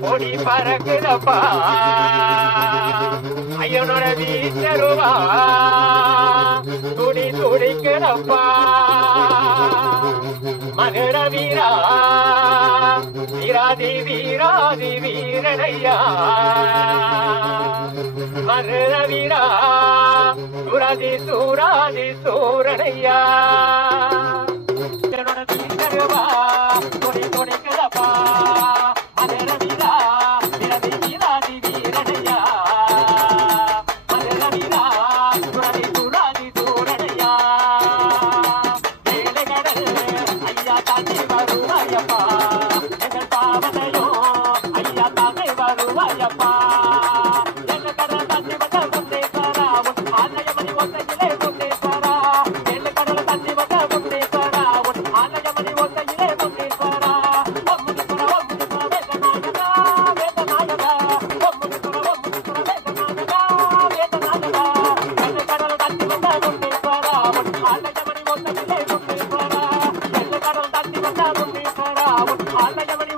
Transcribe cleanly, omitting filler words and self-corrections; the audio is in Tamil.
பொடி பறக்குதப்பா ஐயனோட வீச்சருவா துடி துடிக்கிறப்பா மதுர வீரா வீராதி வீராதி வீரனையா மதுர வீரா சூராதி சூராதி சூரனையா என்னோட வீச்சருவா துடி துடிக்கிறப்பா மதுர வீரா வீராதி வீராதி வீரனையா மதுர வீரா சூராதி சூராதி சூரனையா ஏழைகள் ஐயா தாண்டி வருவாயப்பா எங்கள் பாவனையோ ஐயா தாண்டி வருவாயப்பா எங்கள் கடல் தாண்டி வந்த முன்னேஸ்வரா உன் ஆலயமணி ஒத்தையிலே முன்னேஸ்வரா எங்கள் கடல் தாண்டி வந்த முன்னேஸ்வரா உன் ஆலயமணி ஒத்தையிலே முன்னேஸ்வரா ஒம்முனீஸ்வரா வேதநாயகா வேதநாயகா ஒம்முனீஸ்வரா வேதநாயகா வேதநாயகா எங்கள் கடல் தாண்டி வந்த முன்னேஸ்வரா உன் ஆலயமணி ஒத்தையிலே முன்னேஸ்வரா எங்கள் கடல் தாண்டி வந்த முன்னேஸ்வரா உன் ஆலயமணி